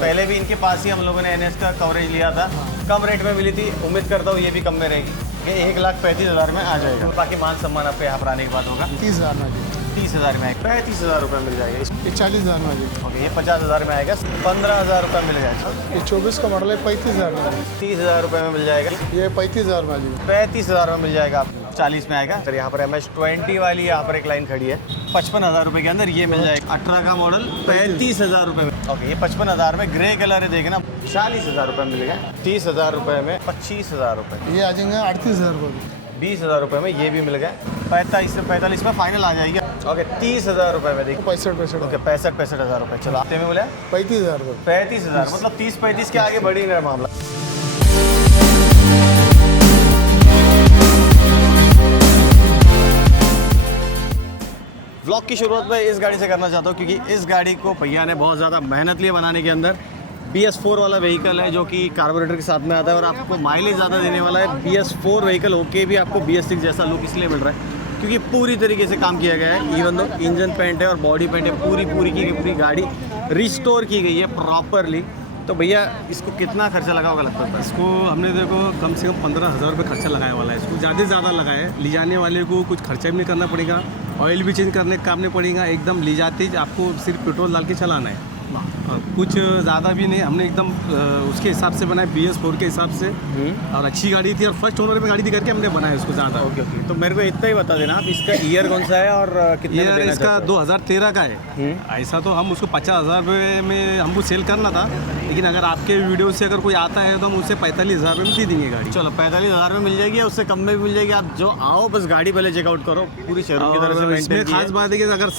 पहले भी इनके पास ही हम लोगों ने NS का कवरेज लिया था, कम रेट में मिली थी। उम्मीद करता हूँ ये भी कम में रहेगी। ये 1,35,000 में आ जाएगा। बाकी मान सम्मान आपके यहाँ पर आने के बाद होगा। 30,000 में जी। 30,000 में आएगा। 35,000 रुपये मिल जाएगा। ये 40,000 में जी। ओके, ये 50,000 में आएगा। 15,000 रुपये मिल जाएगा। ये 24 का मॉडल है, 35,000 में। 30,000 रुपये में मिल जाएगा। ये 35,000 में जी। 35,000 में मिल जाएगा। 40 में आएगा। सर यहाँ पर MS-20 वाली यहाँ पर एक लाइन खड़ी है, 55,000 रुपये के अंदर ये मिल जाएगा। 18 का मॉडल 35,000 रुपये में। ओके, ये 55,000 में ग्रे कलर है, देखना 40,000 रुपये मिलेगा। 30,000 रुपये में 25,000 रुपये। ये आ जाएंगे 38,000 रुपये। 20,000 रुपये में ये भी मिल गया। 45 से 45 में फाइनल आ जाएगी। ओके, 30,000 रुपये में देखिए। 65,000। ओके, 65,000 रुपये। चलो आते में बोला 35,000 रुपये। 35,000 मतलब 30-35 के आगे बढ़ी नहीं रहा मामला। व्लॉग की शुरुआत मैं इस गाड़ी से करना चाहता हूँ क्योंकि इस गाड़ी को भैया ने बहुत ज़्यादा मेहनत लिया बनाने के अंदर। BS4 वाला व्हीकल है जो कि कार्बोरेटर के साथ में आता है और आपको माइलेज ज़्यादा देने वाला है। BS4 व्हीकल होके भी आपको BS6 जैसा लुक इसलिए मिल रहा है क्योंकि पूरी तरीके से काम किया गया है। इवन दो इंजन पेंट है और बॉडी पेंट है, पूरी गाड़ी रिस्टोर की गई है प्रॉपरली। तो भैया इसको कितना खर्चा लगा होगा लगता है? इसको हमने देखो कम से कम 15,000 रुपये खर्चा लगाया वाला है। इसको ज़्यादा से ज़्यादा लगाया है। ले जाने वाले को कुछ खर्चा भी नहीं करना पड़ेगा, ऑयल भी चेंज करने का काम नहीं पड़ेगा। एकदम ले जाते ही आपको सिर्फ पेट्रोल डाल के चलाना है, कुछ ज़्यादा भी नहीं। हमने एकदम उसके हिसाब से बनाया, BS4 के हिसाब से। और अच्छी गाड़ी थी और फर्स्ट ओनर में गाड़ी थी करके हमने बनाया उसको ज़्यादा। ओके, तो मेरे को इतना ही बता देना आप, इसका ईयर कौन सा है और कितने में देना इसका चाहते हो? 2013 का है। ऐसा तो हम उसको 50,000 रुपये में हमको सेल करना था, लेकिन अगर आपके वीडियो से अगर कोई आता है तो हम उसे 45,000 रुपये में दे देंगे गाड़ी। चलो 45,000 में मिल जाएगी, उससे कम में भी मिल जाएगी। आप जो आओ बस गाड़ी पहले चेकआउट करो, पूरी शोरूम की तरफ से इसमें मेंटेन खास बात है कि अगर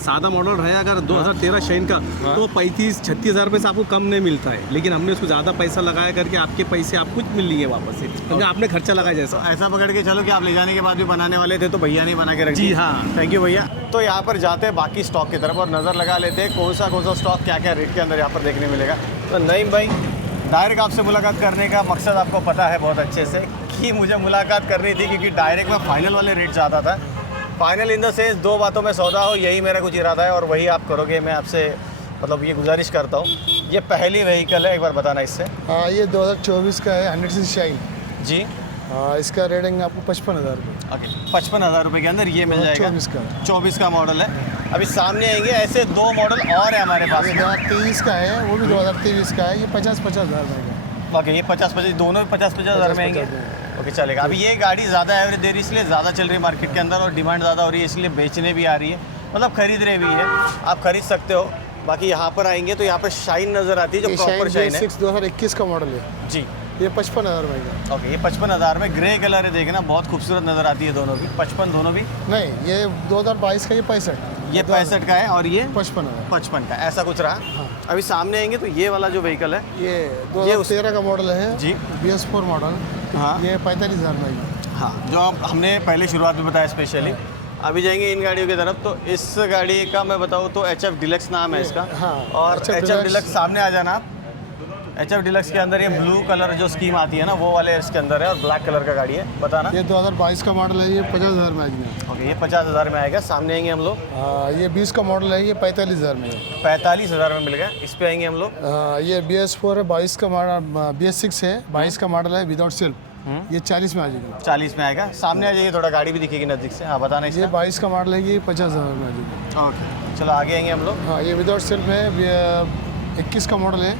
सादा मॉडल रहे अगर 2013 शाइन का तो 35-36,000 रुपये से आपको कम नहीं मिलता है। लेकिन हमने उसको ज़्यादा पैसा लगाया करके आपके पैसे आप कुछ मिल लिए वापस से, क्योंकि आपने खर्चा लगाया जैसा। ऐसा पकड़ के चलो कि आप ले जाने के बाद भी बनाने वाले थे तो भैया ने बना के रख जी दिया। हाँ। थैंक यू भैया। तो यहाँ पर जाते हैं बाकी स्टॉक की तरफ और नज़र लगा लेते हैं कौन सा स्टॉक क्या क्या रेट के अंदर यहाँ पर देखने मिलेगा। तो नईम भाई, डायरेक्ट आपसे मुलाकात करने का मकसद आपको पता है बहुत अच्छे से कि मुझे मुलाकात करनी थी क्योंकि डायरेक्ट में फाइनल वाले रेट चाहता था। फाइनल इन द सेंस 2 बातों में सौदा हो, यही मेरा कुछ इरादा है और वही आप करोगे। मैं आपसे मतलब ये गुजारिश करता हूँ। ये पहली व्हीकल है, एक बार बताना इससे। हाँ, ये 2024 का है, 100cc शाइन जी। हाँ, इसका रेटिंग आपको 55,000 रुपये। ओके, 55,000 रुपये के अंदर ये मिल जाएगा। 24 का मॉडल है। अभी सामने आएंगे ऐसे 2 मॉडल और है हमारे पास। 2023 का है, वो भी 2023 का है। ये 50,000 में। ओके, ये 50-50 दोनों 50,000 में आएंगे। ओके, चलेगा। अभी ये गाड़ी ज़्यादा एवरेज दे रही है इसलिए ज़्यादा चल रही है मार्केट के अंदर और डिमांड ज़्यादा हो रही है इसलिए बेचने भी आ रही है, मतलब खरीद रहे भी है। आप खरीद सकते हो। बाकी यहाँ पर आएंगे तो यहाँ पर शाइन नज़र आती है जो प्रॉपर शाइन है। 2021 का मॉडल है जी। ये 55,000 में। ओके, ये 55,000 में ग्रे कलर है, देखना बहुत खूबसूरत नज़र आती है दोनों भी। 55 दोनों भी नहीं, ये 2022 का, ये 65। ये 65 का है और ये 55,000। 55 का, ऐसा कुछ रहा। हाँ। अभी सामने आएंगे तो ये वाला जो व्हीकल है ये 2013 का मॉडल है जी। BS4 model. हाँ। ये 45,000 में। हाँ, जो हमने पहले शुरुआत में बताया स्पेशली। अभी जाएंगे इन गाड़ियों की तरफ। तो इस गाड़ी का मैं बताऊँ तो HF डिलक्स नाम है इसका। हाँ, और HF HF डिलक्स सामने आ जाना आप। HF डिलक्स के अंदर ये ब्लू कलर जो स्कीम आती है ना वो वाले इसके अंदर है और ब्लैक कलर का गाड़ी है। बताना। ये 2022 का मॉडल है, ये 50,000 में आएगी। ओके, ये 50,000 में आएगा। सामने आएंगे हम लोग। ये 20 का मॉडल है, ये 45,000 में। 45,000 में मिल गया। इस पे आएंगे हम लोग। ये BS4 है, 22 का मॉडल। BS6 है, 22 का मॉडल है विदाउट सेल्फ। ये 40 में आ जाएगी। 40 में आएगा। सामने आ जाइए, थोड़ा गाड़ी भी दिखेगी नज़दीक से। हाँ, बताना ये इसका। 22 का मॉडल है, ये 50,000 में आ जाएगी। ओके, चलो आगे आएंगे हम लोग। हाँ, ये विदाउट सेल्फ है, 21 का मॉडल है।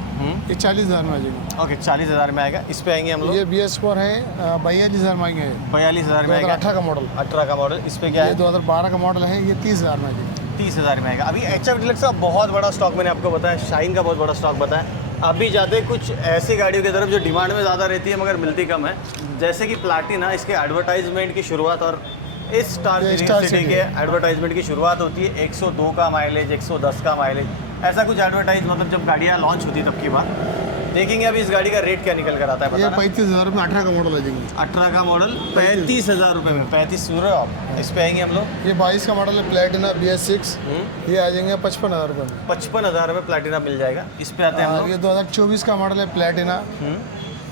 ये 40,000 में आ जाएगी। ओके, 40,000 में आएगा। इस पे आएंगे हम लोग। ये BS4 है, 42,000 में आएंगे। 42,000 में आएगा। 2018 का मॉडल। 18 का मॉडल। इस पे क्या ये है? 2012 का मॉडल है, ये 30,000 में आ जाएगी। 30,000 में आएगा। अभी HF डिलक्स का बहुत बड़ा स्टॉक मैंने आपको बताया, शाइन का बहुत बड़ा स्टॉक बताया। अभी जाते कुछ ऐसी गाड़ियों की तरफ जो डिमांड में ज़्यादा रहती है मगर मिलती कम है, जैसे कि प्लाटिना। इसके एडवर्टाइजमेंट की शुरुआत और इस स्टार सिटी के एडवर्टाइजमेंट की शुरुआत होती है 102 का माइलेज, 110 का माइलेज, ऐसा कुछ एडवर्टाइज मतलब जब गाड़ियाँ लॉन्च होती तब की बात। देखेंगे अभी इस गाड़ी का रेट क्या निकल कर आता है। ये बताना। 35,000 में 18 का मॉडल आ जाएंगे। 18 का मॉडल 35,000 रुपये में। 35 सुन रहे हो आप? इस पे आएंगे हम लोग। ये 22 का मॉडल है, प्लेटिना BS6। ये आ जाएंगे 55,000 रुपये में। 55,000 में प्लेटिना मिल जाएगा। इस पे आते हैं हम लोग। ये 2024 का मॉडल है, प्लेटिना।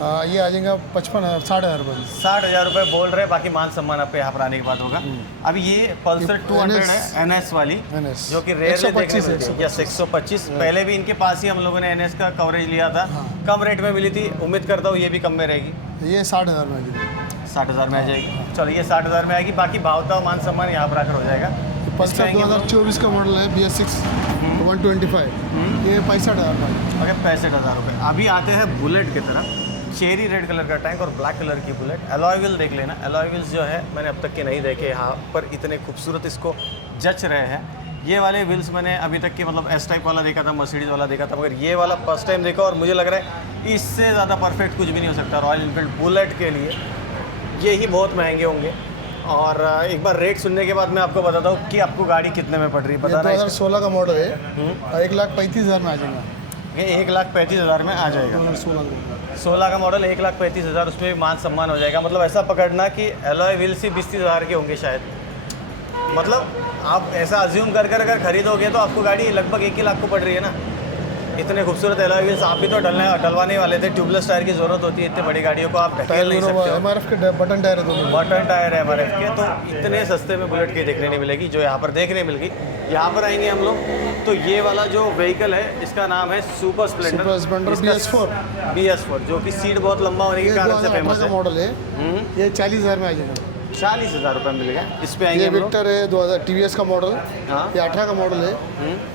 ये आ जाएगा 55,000 60,000 रुपये 60,000 रुपये बोल रहे हैं, बाकी मान सम्मान आप पे यहाँ पर आने के बाद होगा। अभी ये पल्सर 200 है NS वाली, NS जो कि रेयर देखने 125 मिलती है। यस 125। पहले भी इनके पास ही हम लोगों ने NS का कवरेज लिया था, कम रेट में मिली थी। उम्मीद करता हूँ ये भी कम में रहेगी। ये 60,000 में आ जाएगी। 60,000 में आ जाएगी। चलो ये 60,000 में आएगी, बाकी भावताव मान सम्मान यहाँ पर आकर हो जाएगा। पल्सर 2024 का मॉडल है BS6 125, ये 65,000 का। ओके 65,000 रुपये। अभी आते हैं बुलेट की तरफ। चेरी रेड कलर का टैंक और ब्लैक कलर की बुलेट। एलॉय व्हील देख लेना, एलॉय व्हील्स जो है मैंने अब तक के नहीं देखे, यहाँ पर इतने खूबसूरत इसको जच रहे हैं। ये वाले व्हील्स मैंने अभी तक के मतलब एस टाइप वाला देखा था, मर्सिडीज वाला देखा था, मगर ये वाला फर्स्ट टाइम देखा और मुझे लग रहा है इससे ज़्यादा परफेक्ट कुछ भी नहीं हो सकता रॉयल इनफील्ड बुलेट के लिए। ये ही बहुत महंगे होंगे। और एक बार रेट सुनने के बाद मैं आपको बताता हूँ कि आपको गाड़ी कितने में पड़ रही है। ये बताना 2016 का मॉडल है, 1,35,000 में आ जाएगा। ये 1,35,000 में आ जाएगा। 16 का मॉडल 1,35,000, उसमें भी मान सम्मान हो जाएगा। मतलब ऐसा पकड़ना कि एलॉय व्हील्स ही 20,000 के होंगे शायद। मतलब आप ऐसा अज्यूम कर कर अगर खरीदोगे तो आपको गाड़ी लगभग 1 लाख को पड़ रही है ना। इतने खूबसूरत एलॉय व्हील्स आप भी तो डलवाने वाले थे। ट्यूबलेस टायर की ज़रूरत होती है इतनी बड़ी गाड़ियों को, आप ढकेल नहीं सकते हो। MRF के बटन टायर है दोनों। बटन टायर है MRF के, तो इतने सस्ते में बुलेट की देखने नहीं मिलेगी जो यहाँ पर देखने मिल गई। यहाँ पर आएंगे हम लोग तो ये वाला जो व्हीकल है इसका नाम है सुपर स्प्लेंडर BS4, जो कि सीट बहुत लंबा होने के कारण से फेमस है। मॉडल है, ये 40,000 में आ जाएगा। 40,000 रुपये मिलेगा। इस पे आएंगे ये हम लोग। विक्टर है 2000 TVS का मॉडल, हाँ ये 18 का मॉडल है,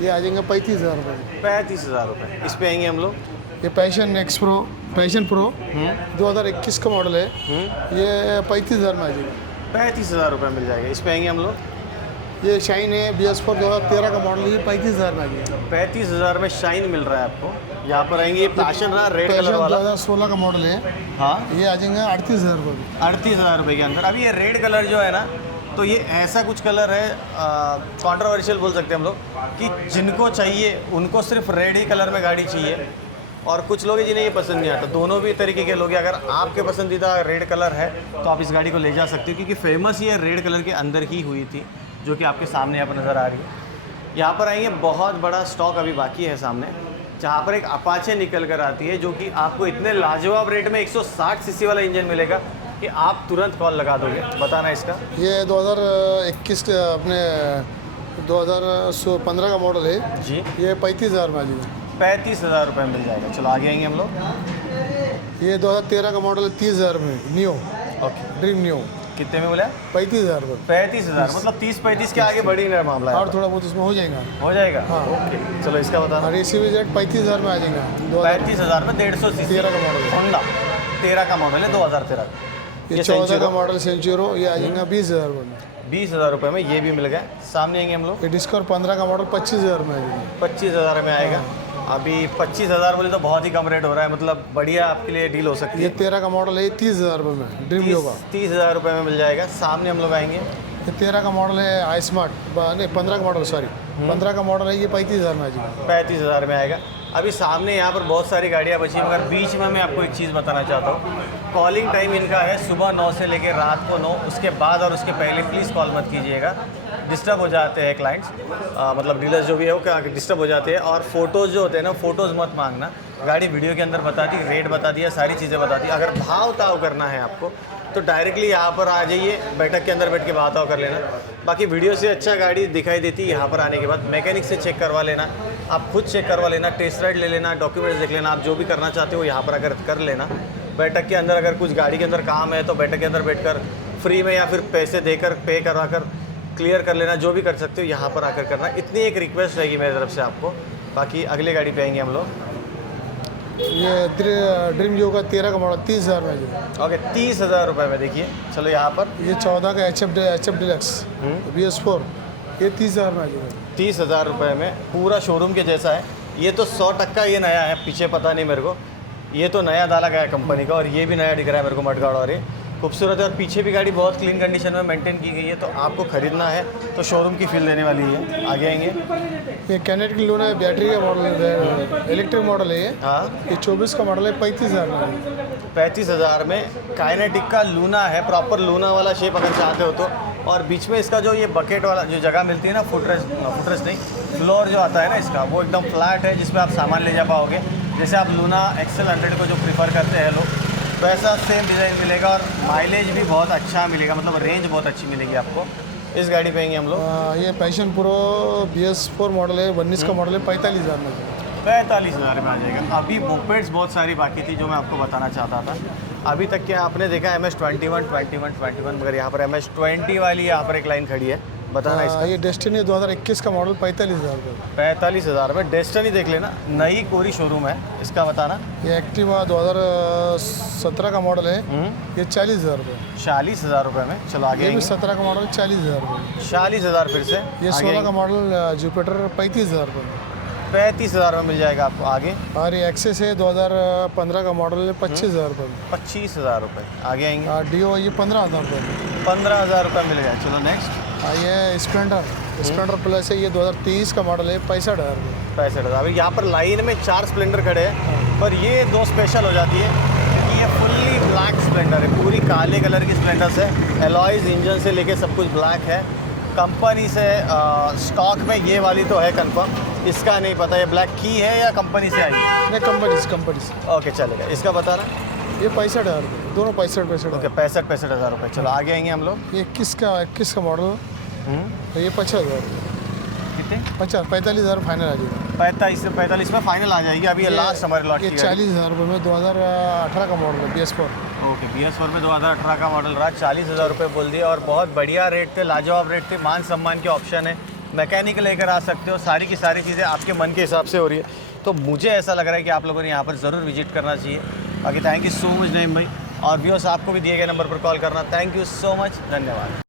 ये आ जाएंगे 35,000 रुपये। 35,000 रुपये। इस पे आएंगे हम लोग। ये पैशन प्रो 2021 का मॉडल है, ये 35,000 में आ जाएगा। 35,000 रुपये मिल जाएगा। इस पे आएंगे हम लोग। ये शाइन है BS4 2013 का मॉडल, ये 35,000 में आ जाएगा। 35,000 में शाइन मिल रहा है आपको। यहाँ पर आएंगे ये पैशन रहा रेड कलर वाला, 2016 का मॉडल है, हाँ ये आ जाएंगे 38,000 रुपये। 38,000 रुपये के अंदर। अभी ये रेड कलर जो है ना, तो ये ऐसा कुछ कलर है कंट्रोवर्शियल बोल सकते हैं हम लोग, कि जिनको चाहिए उनको सिर्फ रेड ही कलर में गाड़ी चाहिए, और कुछ लोग हैं जिन्हें ये पसंद नहीं आता। दोनों भी तरीके के लोग हैं। अगर आपके पसंदीदा रेड कलर है तो आप इस गाड़ी को ले जा सकते हो, क्योंकि फेमस ये रेड कलर के अंदर ही हुई थी, जो कि आपके सामने यहाँ पर नज़र आ रही है। यहाँ पर आएंगे, बहुत बड़ा स्टॉक अभी बाकी है सामने, जहाँ पर एक अपाचे निकल कर आती है, जो कि आपको इतने लाजवाब रेट में 160 सीसी वाला इंजन मिलेगा कि आप तुरंत कॉल लगा दोगे। बताना इसका। ये 2021 अपने 2015 का मॉडल है जी, ये 35,000 में आ जाएगा। 35,000 रुपये में मिल जाएगा। चलो आगे आएंगे हम लोग। ये 2013 का मॉडल है 30,000 में, नियो ओके, ड्रीम नियो कितने में बोला? 35,000 रुपये। 35,000, मतलब 30-35 के आगे बढ़ी नहीं मामला है। और थोड़ा बहुत उसमें हो जाएगा। हो जाएगा। हाँ। ओके, चलो इसका बताना। और ये CVZ 35,000 में आ जाएगा। 35,000 में 150 सीसी 13 का मॉडल है। होंडा 13 का मॉडल है, 2013। ये 14 का मॉडल सेंचुरो, ये आ जाएगा 20,000 रुपये में। 20,000 रुपये में ये भी मिल गया। सामने आएंगे हम लोग। ये डिस्कवर 15 का मॉडल 25,000 में आ जाएगा। 25,000 में आएगा। अभी 25,000 बोले तो बहुत ही कम रेट हो रहा है, मतलब बढ़िया आपके लिए डील हो सकती ये है। 13 का मॉडल है, 30,000 रुपये में ड्रीम योगा। 30,000 रुपये में मिल जाएगा। सामने हम लोग आएंगे। ये 13 का मॉडल है आई स्मार्ट, नहीं 15 का मॉडल, सॉरी 15 का मॉडल है, ये 35,000 में आ जाएगा। 35,000 में आएगा। अभी सामने यहाँ पर बहुत सारी गाड़ियाँ बची हैं, मगर बीच में मैं आपको एक चीज़ बताना चाहता हूँ। कॉलिंग टाइम इनका है सुबह 9 से लेकर रात को 9, उसके बाद और उसके पहले प्लीज़ कॉल मत कीजिएगा, डिस्टर्ब हो जाते हैं क्लाइंट्स, मतलब डीलर्स जो भी है वो क्या डिस्टर्ब हो जाते हैं। और फोटोज़ जो होते हैं ना, फ़ोटोज़ मत मांगना। गाड़ी वीडियो के अंदर बता दी, रेट बता दिया, सारी चीज़ें बता दी। अगर भाव ताव करना है आपको तो डायरेक्टली यहाँ पर आ जाइए, बैठक के अंदर बैठ के भाव ताव कर लेना। बाकी वीडियो से अच्छा गाड़ी दिखाई देती है यहाँ पर आने के बाद। मैकेनिक से चेक करवा लेना, आप खुद चेक करवा लेना, टेस्ट राइड ले लेना, डॉक्यूमेंट्स देख लेना, आप जो भी करना चाहते हो यहाँ पर अगर कर लेना। बैठक के अंदर अगर कुछ गाड़ी के अंदर काम है तो बैठक के अंदर बैठकर फ्री में या फिर पैसे देकर पे करवा कर क्लियर कर लेना, जो भी कर सकते हो यहाँ पर आकर करना। इतनी एक रिक्वेस्ट रहेगी मेरी तरफ से आपको। बाकी अगले गाड़ी पे आएंगे हम लोग। ये ड्रीम योगा 13 का मॉडल 30,000 में आ जाएगा। ओके, 30,000 रुपये में देखिए। चलो यहाँ पर ये 14 का HF डिलक्स BS4, ये 30,000 में आ जाएगा। 30,000 रुपये में पूरा शोरूम के जैसा है। ये तो 100% ये नया है, पीछे पता नहीं मेरे को। ये तो नया डाला गया है कंपनी का, और ये भी नया दिख रहा है मेरे को मडगाड़। और ये खूबसूरत है, और पीछे भी गाड़ी बहुत क्लीन कंडीशन में मेंटेन की गई है। तो आपको ख़रीदना है तो शोरूम की फील देने वाली है। आगे आएंगे। ये कैनेट की लूना है, बैटरी का मॉडल है, इलेक्ट्रिक मॉडल है ये। हाँ, ये 24 का मॉडल है, 35,000 में। 35,000 में काइनेटिक का लूना है, प्रॉपर लूना वाला शेप अगर चाहते हो तो। और बीच में इसका जो ये बकेट वाला जो जगह मिलती है ना, फुटरेस्ट नहीं, फ्लोर जो आता है ना इसका, वो एकदम फ्लैट है, जिसमें आप सामान ले जा पाओगे। जैसे आप लूना XL 100 को जो प्रीफर करते हैं लोग, वैसा सेम डिज़ाइन मिलेगा और माइलेज भी बहुत अच्छा मिलेगा, मतलब रेंज बहुत अच्छी मिलेगी आपको। इस गाड़ी पे आएंगे हम लोग। ये पैशन प्रो BS4 मॉडल है, 19 का मॉडल है, 45,000 में। 45,000 में आ जाएगा। अभी मोपेड्स बहुत सारी बाकी थी जो मैं आपको बताना चाहता था। अभी तक क्या आपने देखा MS21, 21, 21, मगर यहाँ पर MS20 वाली यहाँ पर एक लाइन खड़ी है, बताना इसका। ये डेस्टिनी 2021 का मॉडल 45,000 रुपये। 45,000 में डेस्टिनी देख लेना, नई कोरी शोरूम है, इसका बताना। ये एक्टिवा 2017 का मॉडल है, ये 40,000 रुपये। 40,000 रुपये में। चलो आगे ये भी आएंगे। 17 का मॉडल 40,000 रुपये। 40,000 फिर से। ये 16 का मॉडल जुपिटर 35,000 रुपये में। 35,000 में मिल जाएगा आपको। आगे और ये एक्सेस है 2015 का मॉडल है, 25,000 रुपये में। 25,000 रुपये। आगे आएंगे। और डिओ ये 15,000 रुपये में। 15,000 रुपये मिल गया। चलो नेक्स्ट। ये स्प्लेंडर प्लस है, ये 2023 का मॉडल है, 65,000 रुपये। 65,000। अभी यहाँ पर लाइन में 4 स्प्लेंडर खड़े हैं, पर ये 2 स्पेशल हो जाती है क्योंकि ये फुल्ली ब्लैक स्प्लेंडर है, पूरी काले कलर की स्प्लेंडर है। एलॉयज इंजन से लेके सब कुछ ब्लैक है। कंपनी से स्टॉक में ये वाली तो है कंफर्म, इसका नहीं पता ये ब्लैक की है या कंपनी से आई है। नहीं, कंपनी से। ओके चलेगा। इसका बताना। ये 65,000 रुपये, दोनों 65,000। ओके 65,000 रुपये। चलो आगे आएंगे हम लोग। ये 21 का मॉडल, तो ये 50,000 रुपये। कितने? 45,000 फाइनल आ जाएगा। 45 से 45 में फाइनल आ जाएगी। अभी ये लास्ट हमारे लॉट ये की गाड़ी। 40,000 रुपये में 2018 का मॉडल है, BS4। ओके BS4 में 2018 का मॉडल रहा। 40,000 रुपये बोल दिए और बहुत बढ़िया रेट थे, लाजवाब रेट थे। मान सम्मान के ऑप्शन है, मैकेनिक लेकर आ सकते हो, सारी की सारी चीज़ें आपके मन के हिसाब से हो रही है। तो मुझे ऐसा लग रहा है कि आप लोगों ने यहाँ पर ज़रूर विजिट करना चाहिए। बाकी thank you so much Naeem भाई, और व्यूअर्स आपको भी दिए गए नंबर पर कॉल करना। थैंक यू सो मच, धन्यवाद।